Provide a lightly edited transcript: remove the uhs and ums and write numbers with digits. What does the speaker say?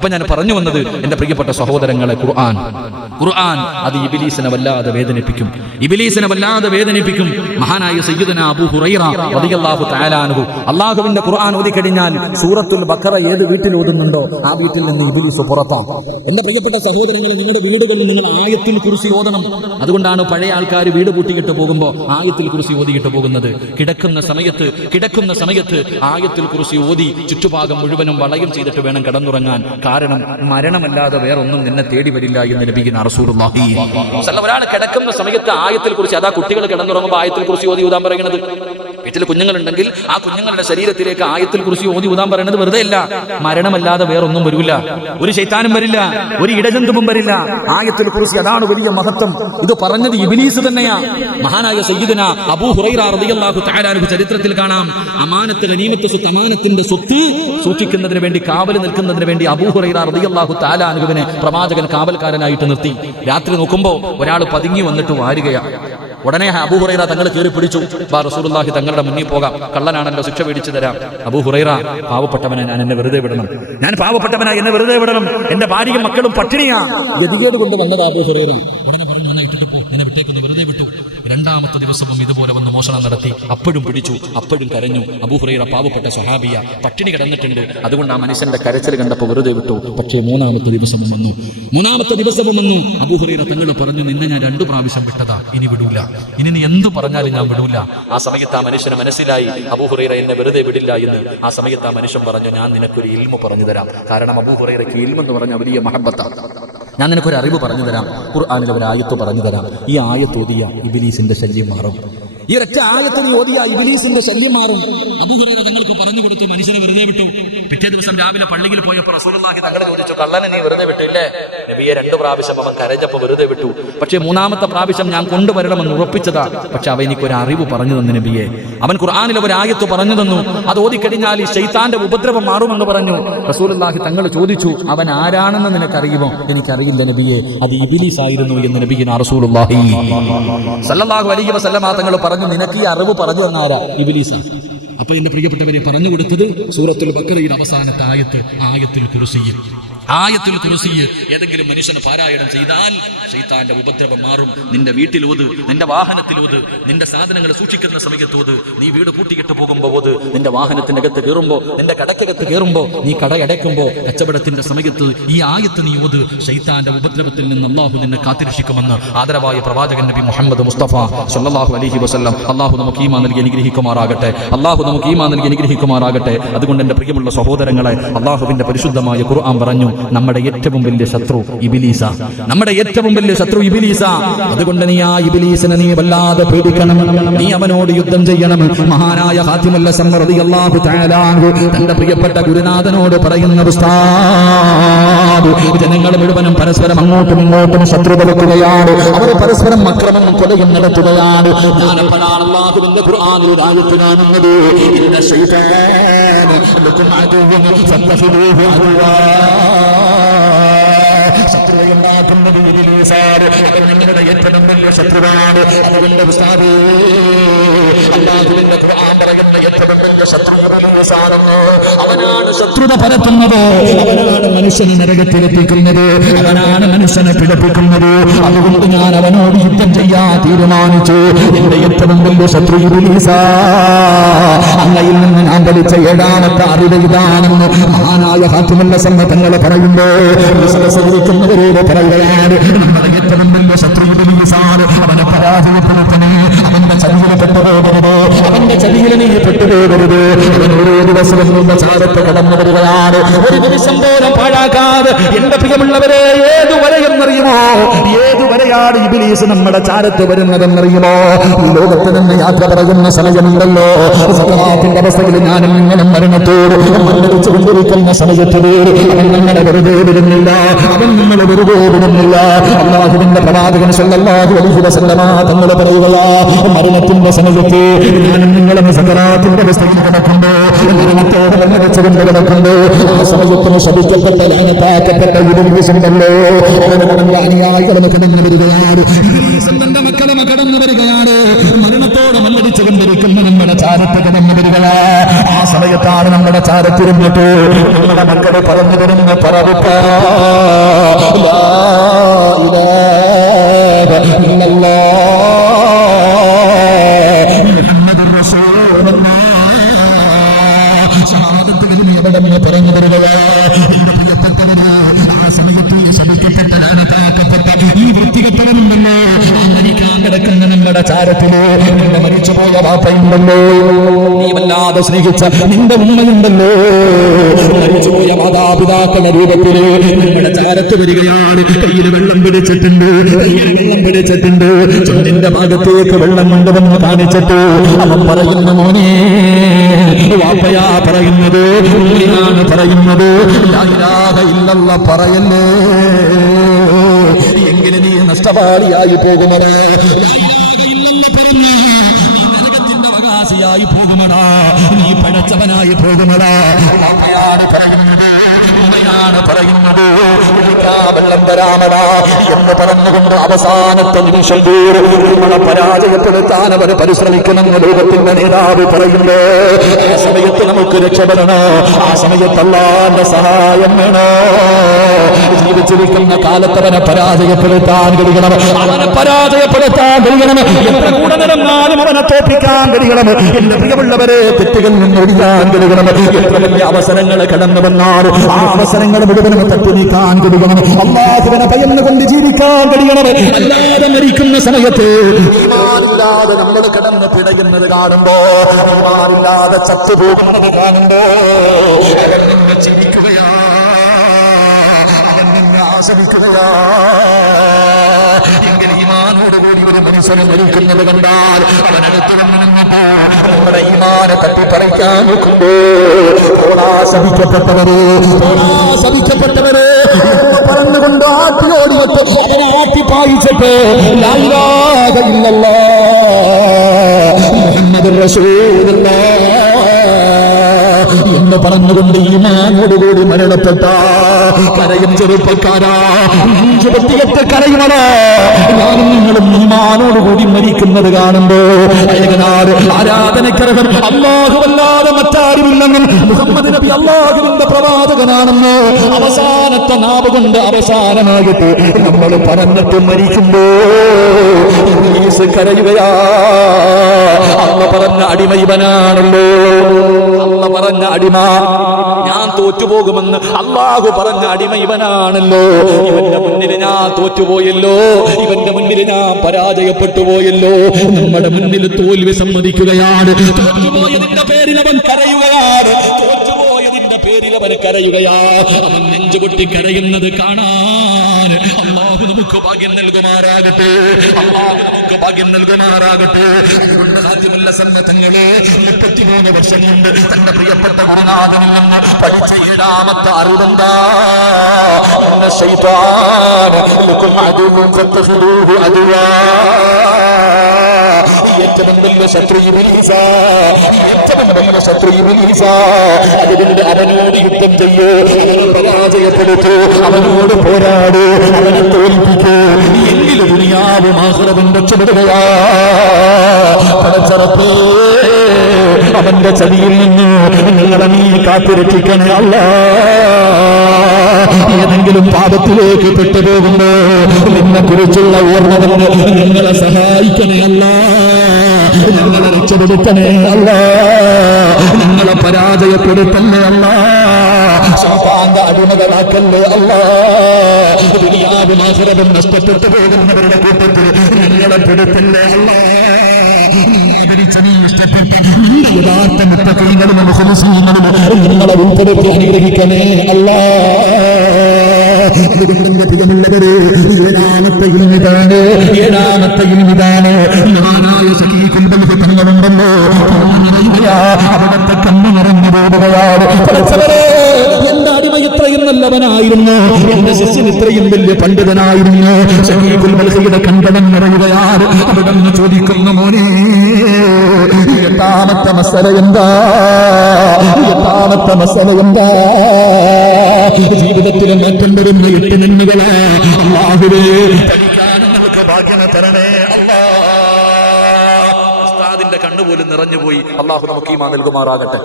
അപ്പൊ ഞാൻ പറഞ്ഞു വന്നത് എന്റെ പ്രിയപ്പെട്ട സഹോദരങ്ങളെ, ഖുർആൻ അത് ഇബ്ലീസിനെ വല്ലാതെ വേദനിപ്പിക്കും. മഹാനായ സയ്യിദുനാ അബൂ ഹുറൈറ റളിയല്ലാഹു തആല അൻഹു അല്ലാഹുവിന്റെ ഖുർആൻ ഓതി കഴിഞ്ഞാൽ സൂറത്തുൽ ബഖറ ഏത് വീട്ടിൽ ഓതുന്നുണ്ടോ ആ വീട്ടിൽ നിന്ന് ഇബ്ലീസ് പുറത്താണ്. എന്റെ പ്രിയപ്പെട്ട സഹോദരങ്ങളെ, നിങ്ങളുടെ വീടുകളിൽ നിങ്ങൾ ആയത്തുൽ കുർസി ഓതണം. അതുകൊണ്ടാണ് പഴയ ആൾക്കാർ വീട് പൂട്ടിയിട്ട് പോകുമ്പോൾ ആയത്തുൽ കുർസി ഓതിയിട്ട് പോകുന്നത്. കിടക്കുന്ന സമയത്ത് ആയത്തുൽ കുർസി ഓതി ചുറ്റുഭാഗം മുഴുവനും വളയം ചെയ്തിട്ട് വേണം കിടന്നുറങ്ങാൻ. കാരണം മരണമല്ലാതെ വേറൊന്നും നിന്നെ തേടി വരില്ല എന്ന് നബിയുനാ റസൂലുള്ളാഹി. ഒരാൾ കിടക്കുന്ന സമയത്ത് ആയത്തുൽ കുർസി, അതാ കുട്ടികൾ കിടന്നുറങ്ങുമ്പോൾ ആയത്തുൽ കുർസി ഓതി ഊതാൻ പറയുന്നത്. വീട്ടിൽ കുഞ്ഞുങ്ങളുണ്ടെങ്കിൽ ആ കുഞ്ഞുങ്ങളുടെ ശരീരത്തിലേക്ക് ആയത്തുൽ കുർസി ഓതി ഊതാൻ പറയുന്നത് വെറുതെ അല്ല. മരണമല്ലാതെ വേറൊന്നും വരില്ല, ഒരു ശൈത്താനും വരില്ല, ഒരു ഇടജന്തുവും വരില്ല. ആയത്തുൽ കുർസി, അതാണ് വലിയ മഹത്വം. ഇത് പറഞ്ഞത് ഇബ്ലീസ് തന്നെയാ. മഹാനായ സയ്യിദുനാ അബൂ ഹുറൈറ റളിയല്ലാഹു തആല അൻഹു ചരിത്രത്തിൽ കാണാം, അമാനത്ത് ഗനീമത്ത് സ്വത്ത്, അമാനത്തിന്റെ സ്വത്ത് സൂക്ഷിക്കുന്നതിന് വേണ്ടി കാവൽ നിൽക്കുന്നതിന് വേണ്ടി അബൂ ഹുറൈറ റളിയല്ലാഹു തആല അൻഹുവിനെ പ്രവാചകൻ കാവൽക്കാരനായിട്ട് നിർത്തി. രാത്രി നോക്കുമ്പോൾ ഒരാൾ പതുങ്ങി വന്നിട്ട് വാരുകയാ. ഉടനെ അബൂ ഹുറൈറ തങ്ങൾ കയറി പിടിച്ചു. റസൂലുള്ളാഹി തങ്ങളുടെ മുന്നിൽ പോകാം, കള്ളനാണല്ലോ, ശിക്ഷ മേടിച്ചു തരാം. അബൂ ഹുറൈറ, പാവപ്പെട്ടവനെ എന്നെ വെറുതെ വിടണം, എന്നെ വെറുതെ വിടണം, എന്റെ ഭാര്യയും മക്കളും പട്ടിണിയാ. ഗതികേട് കൊണ്ട് വന്നത് അബൂ ഹുറൈറ. ഉടനെ പറഞ്ഞു, എന്നെ ഇട്ടിട്ട് പോ, എന്നെ വിട്ടേക്കൊന്ന്, വെറുതെ വിട്ടു. രണ്ടാമത്തെ ദിവസവും ഇതുപോലെ വന്ന് മോഷണം നടത്തി. അപ്പോഴും പിടിച്ചു, അപ്പോഴും കരഞ്ഞു. അബൂ ഹുറൈറ പാവപ്പെട്ട സ്വഹാബിയ, പട്ടിണി കിടന്നിട്ടുണ്ട്. അതുകൊണ്ട് ആ മനുഷ്യന്റെ കരച്ചിൽ കണ്ടപ്പോൾ വെറുതെ വിട്ടു. പക്ഷേ മൂന്നാമത്തെ ദിവസവും വന്നു. അബൂ ഹുറൈറ തങ്ങൾ പറഞ്ഞു, നിന്നെ ഞാൻ 2 പ്രാവശ്യം വിട്ടതാ, ഇനി വിടൂല, ഇനി നീ എന്ത് പറഞ്ഞാലും ഞാൻ വിടൂല. ആ സമയത്ത് ആ മനുഷ്യന് മനസ്സിലായി അബൂ ഹുറൈറ എന്നെ വെറുതെ വിടില്ല എന്ന്. ആ സമയത്ത് ആ മനുഷ്യൻ പറഞ്ഞു, ഞാൻ നിനക്കൊരു ഇൽമു പറഞ്ഞു തരാം. കാരണം അബൂ ഹുറൈറയ്ക്ക് ഇൽമെന്ന് പറഞ്ഞ വലിയ മഹബത്താണ്. ഞാൻ നിനക്കൊരു അറിവ് പറഞ്ഞു തരാം, ഖുർആനിൽ ഒരു ആയത്ത് പറഞ്ഞു തരാം. ഈ ആയത്ത് ഓതിയ ഇബ്ലീസിന്റെ ശല്യം മാറും. ഈ ഒരൊറ്റ ആയത്ത് നീ ഓതിയ ഇബ്ലീസിന്റെ ശല്യം മാറും. അബൂ ഹുറൈറ തങ്ങൾക്ക് പറഞ്ഞു കൊടുത്തു, മനുഷ്യനെ വെറുതെ വിട്ടു. പിറ്റേ ദിവസം രാവിലെ പള്ളിയിൽ പോയപ്പോൾ റസൂലുള്ളാഹി തങ്ങൾ ചോദിച്ചു, കള്ളനെ നീ വെറുതെ വിട്ടില്ലേ? നബിയെ 2 പ്രാവശ്യം അവൻ കരഞ്ഞപ്പോൾ വെറുതെ വിട്ടു. പക്ഷേ 3ാമത്തെ പ്രാവശ്യം ഞാൻ കൊണ്ടുവരണമെന്ന് ഉറപ്പിച്ചതാ. പക്ഷെ അവൻ എനിക്കൊരു അറിവ് പറഞ്ഞു തന്നു നബിയെ. അവൻ ഖുർആനിൽ ഒരു ആയത്ത് പറഞ്ഞു തന്നു. അത് ഓതിക്കഴിഞ്ഞാൽ ഈ ശൈത്താന്റെ ഉപദ്രവം മാറുമെന്ന് പറഞ്ഞു. റസൂലുള്ളാഹി തങ്ങൾ ചോദിച്ചു, അവൻ ആരാണെന്ന് നിനക്കറിയുമോ? എനിക്കറിയില്ല നബിയെ, അത് ഇബ്ലീസ് ആയിരുന്നു എന്ന് നബിയുനാ റസൂലുള്ളാഹി സ്വല്ലല്ലാഹു അലൈഹി വസല്ലമ തങ്ങൾ പറഞ്ഞു, നിനക്ക് ഈ അറിവ് പറഞ്ഞു തന്നാരാ? ഇബ്ലീസാ. അപ്പൊ എന്റെ പ്രിയപ്പെട്ടവരെ, പറഞ്ഞു കൊടുത്തത് സൂറത്തുൽ ബഖറയുടെ അവസാനത്തെ ആയത്തുൽ കുർസി. ആയത്തുൽ കുർസി ഏതെങ്കിലും മനുഷ്യന് പാരായണം ചെയ്താൽ ശൈത്താന്റെ ഉപദ്രവം മാറും. നിന്റെ വീട്ടിലോത്, നിന്റെ വാഹനത്തിലോത്, നിന്റെ സാധനങ്ങൾ സൂക്ഷിക്കുന്ന സമയത്തോത്, നീ വീട് പൂട്ടിയിട്ട് പോകുമ്പോൾ ഓത്, നിന്റെ വാഹനത്തിന്റെ അകത്ത് കയറുമ്പോ, നിന്റെ കടക്കകത്ത് കയറുമ്പോ, നീ കടയടയ്ക്കുമ്പോ, കച്ചവടത്തിന്റെ സമയത്ത് ഈ ആയത്ത് നീ ഓത്. ശൈത്താന്റെ ഉപദ്രവത്തിൽ നിന്ന് അല്ലാഹു നിന്നെ കാത്തിരക്ഷിക്കുമെന്ന് ആദരവായ പ്രവാചകൻ നബി മുഹമ്മദ് മുസ്തഫ സ്വല്ലല്ലാഹു അലൈഹി വസല്ലം. അല്ലാഹു നമുക്ക് ഈമാൻ നൽകി അനുഗ്രഹിക്കുമാറാകട്ടെ. അതുകൊണ്ട് എന്റെ പ്രിയമുള്ള സഹോദരങ്ങളെ, അല്ലാഹുവിന്റെ പരിശുദ്ധമായ ഖുർആൻ പറഞ്ഞു, നമ്മുടെ ഏറ്റവും വലിയ ശത്രു ഇബ്ലീസാ. അതുകൊണ്ട് നീ ആ ഇബ്ലീസിനെ നീ വല്ലാതെ പേടിക്കണം. നീ അവനോട് യുദ്ധം ചെയ്യണം. മഹാനായ ഖാതിമുൽ ഹസൻ റളിയല്ലാഹു തആല അൻഹു തന്റെ പ്രിയപ്പെട്ട ഗുരുനാഥനോട് പറയുന്ന, ഉസ്താദ്, ജനങ്ങൾ മുഴുവനും പരസ്പരം അങ്ങോട്ടും ഇങ്ങോട്ടും ശത്രുത വെക്കുകയാണ്. അവർ പരസ്പരം അക്രമം കൊലയും നടത്തുകയാണ്. അല്ലാഹുവിന്റെ ഖുർആനിൽ ഒരു ആയത്ത് കാണുന്നത്, ഇന്ന ശൈത്താന ലക്കും അദുവ്വൻ ഫത്തഖിദൂഹു അദുവ്വാ. ശത്രുതയുണ്ടാക്കുന്നത് ഇബ്ലീസാണ്. അവൻ നിങ്ങളുടെ ഏറ്റവും വലിയ ശത്രുവാണ്. അതുകൊണ്ട് ഉസ്താദേ, അല്ലാഹുവിന്റെ ഖുർആൻ പറയുന്ന ഏറ്റവും വലിയ ശത്രു ഇബ്ലീസാണെന്ന്. അവനാണ് ശത്രുത പരത്തുന്നത്, അവനാണ് മനുഷ്യനെ നരകത്തിലെത്തിക്കുന്നത്, അവനാണ് മനുഷ്യനെ പിഴപ്പിക്കുന്നത്. അതുകൊണ്ട് ഞാൻ അവനോട് യുദ്ധം ചെയ്യാൻ തീരുമാനിച്ചു. എന്റെ ഏറ്റവും വലിയ ശത്രു ഇബ്ലീസാ. അങ്ങയിൽ നിന്ന് ഞാൻ ധരിച്ച 7ാമത്തെ അറിവ് ഇതാണെന്ന് മഹാനായ ഖാതിമുൽ ഹസൻ തങ്ങൾ പറയുമ്പോൾ ുന്നവരോട് പറയുകയാണ്, നമ്മുടെ ഏറ്റവും വലിയ ശത്രു ഇബ്ലീസാണ്. അവനെ പരാജയപ്പെടുത്തണേ, അവന്റെ ചതിയിൽ പെട്ടുപോകരുത്, അവന്റെ ചതിയിൽ നീ പെട്ടുപോകരുത്. അവൻ ഓരോ ദിവസവും നിന്റെ ചാരത്ത് കടന്നു വരികയാണ്. ഒരു ദിവസം പോലും പാഴാക്കാതെ. എന്റെ പ്രിയമുള്ളവരെ, ഏതുവരെയാണ് ഇബ്ലീസ് നമ്മുടെ ചാരത്ത് വരുന്നതെന്നറിയുമോ? ഈ ലോകത്ത് നിന്ന് യാത്ര പറയുന്ന സമയമുണ്ടല്ലോ, സകലാത്തിന്റെ അവസ്ഥയിൽ ഞാനും നിങ്ങളും മരണത്തോട് മരണിച്ചുകൊണ്ടിരിക്കുന്ന സമയത്ത് അവൻ നമ്മളെ വെറുതെ വിടുന്നില്ല. അല്ലാഹുവിന്റെ പ്രവാചകൻ സല്ലല്ലാഹു അലൈഹി വസല്ലമ തങ്ങൾ പറയുകയാ, മരണത്തിന്റെ സമയത്ത് ഞാനും നിങ്ങളും സകലാത്തിന്റെ അവസ്ഥയിൽ കിടക്കുമ്പോ, മരണത്തോട് വെച്ചുകൊണ്ട് കിടക്കുമ്പോ, ആ സമയത്തിന് ശപിക്കപ്പെട്ട ലാനത്താക്കപ്പെട്ട ഇബ്ലീസുണ്ടല്ലോ, അവന്റെ അനുയായികളും കടന്നു വരികയാണ്. ഇബ്ലീസ് തന്റെ മക്കളും കടന്നു വരികയാണ്. മരണത്തെ ദുഃഖത്തോടെ മല്ലടിച്ചു കൊണ്ടിരിക്കുന്ന നമ്മുടെ ചാരത്ത് കടന്നു വരിക. ആ സമയത്താണ് നമ്മുടെ ചാരത്തിരുന്നിട്ട് നമ്മുടെ മക്കളെ പറഞ്ഞു തരുന്ന പറവിപ്പ പറഞ്ഞു തരിക. ആ സമയത്ത് ശപിക്കപ്പെട്ട ഈ വൃത്തികെട്ടവനുണ്ടല്ലോ, മരിക്കാൻ കിടക്കുന്ന നമ്മുടെ ചാരത്തില് മരിച്ചുപോയ വാപ്പയുണ്ടല്ലോ, നീ വല്ലാതെ സ്നേഹിച്ച നിന്റെ ഉമ്മയുണ്ടല്ലോ, മരിച്ചുപോയ മാതാപിതാക്കളുടെ രൂപത്തില് നമ്മുടെ ചാരത്ത് വരികയാണ്. കയ്യിൽ വെള്ളം പിടിച്ചിട്ടുണ്ട്, ചുണ്ടിന്റെ ഭാഗത്തേക്ക് വെള്ളം കൊണ്ടുവന്ന് കാണിച്ചിട്ട് അവൻ പറയുന്ന മോനെ വാപ്പയാ പറയുന്നത്, ഉമ്മയാണ് പറയുന്നത്, ലാ ഇലാഹ ഇല്ലല്ലാഹ് പറയല്ലേ, എങ്ങനെ നീ നഷ്ടപാടിയായി പോകുമടേ, നരകത്തിന്റെ അവകാശിയായി പോകുമടാ, നീ പഴച്ചവനായി പോകുമടാ. പറയുന്നത് വെള്ളം തരാമടാ എന്ന് പറഞ്ഞുകൊണ്ട് അവസാനത്തെ നിമിഷം നമ്മളെ പരാജയപ്പെടുത്താൻ അവർ പരിശ്രമിക്കുമെന്ന് ലോകത്തിന്റെ നേതാവ് പറയുമ്പോ ആ സമയത്ത് നമുക്ക് രക്ഷപ്പെടണോ, ആ സമയത്ത് അല്ലാഹുവിന്റെ സഹായം വേണോ. ജീവിച്ചിരിക്കുന്ന കാലത്ത് അവനെ പരാജയപ്പെടുത്താൻ കഴിയണം, അവനെ പരാജയപ്പെടുത്താൻ കഴിയണം, എത്ര കൂടെ നടന്നാലും അവനെ തോൽപ്പിക്കാൻ കഴിയണം. എന്റെ പ്രിയമുള്ളവരെ, തെറ്റുകളിൽ നിന്നൊഴിയാൻ കഴിയണം. എത്ര വലിയ അവസരങ്ങൾ കടന്നു വന്നാലും ആ അവസരങ്ങൾ മുഴുവനും തട്ടി നീക്കാൻ കഴിയണം. അല്ലാഹുവിനെ ഭയന്നുകൊണ്ട് ജീവിക്കാൻ കഴിയണം. അല്ലാതെ മരിക്കുന്ന സമയത്ത് ഈമാനില്ലാതെ നമ്മൾ കിടന്ന് പിടയുന്നത് കാണുമ്പോ, ഈമാനില്ലാതെ ചത്തുപോകുന്നത് കാണുമ്പോ അവൻ നിന്ന് ചിരിക്കുകയാ, അവൻ നിന്ന് ആശമിക്കുകയാ. എങ്കിൽ ഈമാനോടുകൂടി ഒരു മനുഷ്യനെ മരിക്കുന്നത് കണ്ടാൽ അവനടുത്ത് നിന്നിട്ട് നമ്മുടെ ഈമാനെ തട്ടിപ്പറിക്കാൻ നോക്കുമ്പോ ശപിക്കപ്പെട്ടവരെ പറഞ്ഞുകൊണ്ട് ആട്ടിയോടി വെച്ച് അവനെ ആട്ടിപ്പായിച്ചിട്ട് ലാ ഇലാഹ ഇല്ലല്ലാഹ് മുഹമ്മദുർ റസൂലുള്ളാഹ് എന്ന് പറഞ്ഞുകൊണ്ട് ഈമാനോടുകൂടി മരണപ്പെട്ട കരയും ചെറുപ്പക്കാരാ, നെഞ്ചുപൊട്ടിയിട്ട് കരയുമടാ. ഞാനും നിങ്ങളും ഈമാനോടുകൂടി മരിക്കുന്നത് കാണുമ്പോ ഏകനാട് ആരാധനക്കർഹൻ അല്ലാഹുവല്ലാതെ മറ്റാരുമില്ലെന്നും മുഹമ്മദ് നബി അല്ലാഹുവിന്റെ പ്രവാചകനാണെന്ന് അവസാനത്തെ നാവ് കൊണ്ട് അവസാനമായിട്ട് നമ്മൾ പറഞ്ഞിട്ട് മരിക്കുമ്പോ ഇബ്ലീസ് കരയുകയാ. അള്ള പറഞ്ഞ അടിമ ഇവനാണല്ലോ, അള്ള പറഞ്ഞ അടിമ ഞാൻ തോറ്റുപോകുമെന്ന് അല്ലാഹു പറഞ്ഞ അടിമ ഇവനാണല്ലോ. ഇവന്റെ മുന്നിൽ ഞാൻ തോറ്റുപോയല്ലോ, ഇവന്റെ മുന്നിൽ ഞാൻ പരാജയപ്പെട്ടു പോയല്ലോ. നമ്മുടെ മുന്നിൽ തോൽവി സമ്മതിക്കുകയാണ്. തോറ്റുപോയതിന്റെ പേരിൽ അവൻ കരയുകയാണ്, തോറ്റുപോയതിന്റെ പേരിൽ അവൻ കരയുകയാ. അവൻ നെഞ്ചുപൊട്ടി കരയുന്നത് കാണാൻ അല്ലാഹു നമുക്ക് ഭാഗ്യം നൽകുമാറാകട്ടെ, അല്ലാഹു നമുക്ക് ഭാഗ്യം നൽകുമാറാകട്ടെ. അതുകൊണ്ട് സാധ്യമല്ല സന്നദ്ധങ്ങളെ 33 വർഷം കൊണ്ട് തന്റെ പ്രിയപ്പെട്ട ഗുരുനാഥനിൽ നിന്ന് പഠിച്ച 7ാമത്തെ അറിവെന്താ? ഏറ്റവും വലിയ ശത്രു ഇബ്ലീസാ, ഏറ്റവും വലിയ ശത്രു ഇബ്ലീസാ. അതുകൊണ്ട് അവനോട് യുദ്ധം ചെയ്യൂ, അവനെ പരാജയപ്പെടുത്തൂ, അവനോട് പോരാടൂ, അവനെ തോൽപ്പിക്കൂ. എങ്കിലും ദുനിയാവും ആഖിറവും രക്ഷപ്പെടുകയാ. പടച്ചറപ്പേ, അവന്റെ ചതിയിൽ നിന്ന് നിങ്ങളെ നീ കാത്തുരക്ഷിക്കണേ അല്ലാഹ്. ഏതെങ്കിലും പാപത്തിലേക്ക് പെട്ടുപോകുമ്പോ നിന്നെ കുറിച്ചുള്ള ഓർമ്മ കൊണ്ട് നിങ്ങളെ സഹായിക്കണേ അല്ലാഹ്, നിങ്ങളെ രക്ഷപ്പെടുത്തണേ അല്ലാഹ്, നിങ്ങളെ പരാജയപ്പെടുത്തണേ അല്ലാഹ്, ശൈത്താന്റെ അടിമകളാക്കല്ലേ അല്ലാഹ്. ദുനിയാവും ആഖിറവും നഷ്ടപ്പെട്ടു പോകുന്നവരുടെ കൂട്ടത്തിൽ നിങ്ങളെ പെടുത്തല്ലേ അല്ലാഹ്. യഥാർത്ഥ മുത്തഖീങ്ങളും മുഖ്ലിസീങ്ങളും നിങ്ങളെ ഉൾപ്പെടുത്തി അനുഗ്രഹിക്കണേ അല്ലാഹ്. പ്രിയമുള്ളവരെ, 7ാമത്തെ ഇൽമിതാണ്, 7ാമത്തെ ഇൽമിതാണ്. മഹാനായ സഖീഖുൽ ബൽഖ് തങ്ങളുണ്ടല്ലോ, അവിടത്തെ കണ്ണു നിറഞ്ഞു പോവുകയാണ്. എന്റെ അടിമ ഇത്രയും നല്ലവനായിരുന്നു, എന്റെ ശിഷ്യൻ ഇത്രയും വലിയ പണ്ഡിതനായിരുന്നു. സഖീഖുൽ ബൽഖിയുടെ കണ്ടനം നിറയുകയാണ്. അവിടെ നിന്ന് ചോദിക്കുന്നു, മോനെ 8ാമത്തെ മസല എന്താ? 8ാമത്തെ മസല എന്താ? ജീവിതത്തിലെ മാറ്റം വരുന്ന 8 നന്മകളാ. അല്ലാഹുവേ, നമുക്ക് ഭാഗ്യം തരണേ അല്ലാഹ്. നിറഞ്ഞുപോയി. അള്ളാഹു നമുക്ക് ഈമാൻ നൽകുമാറാകട്ടെ.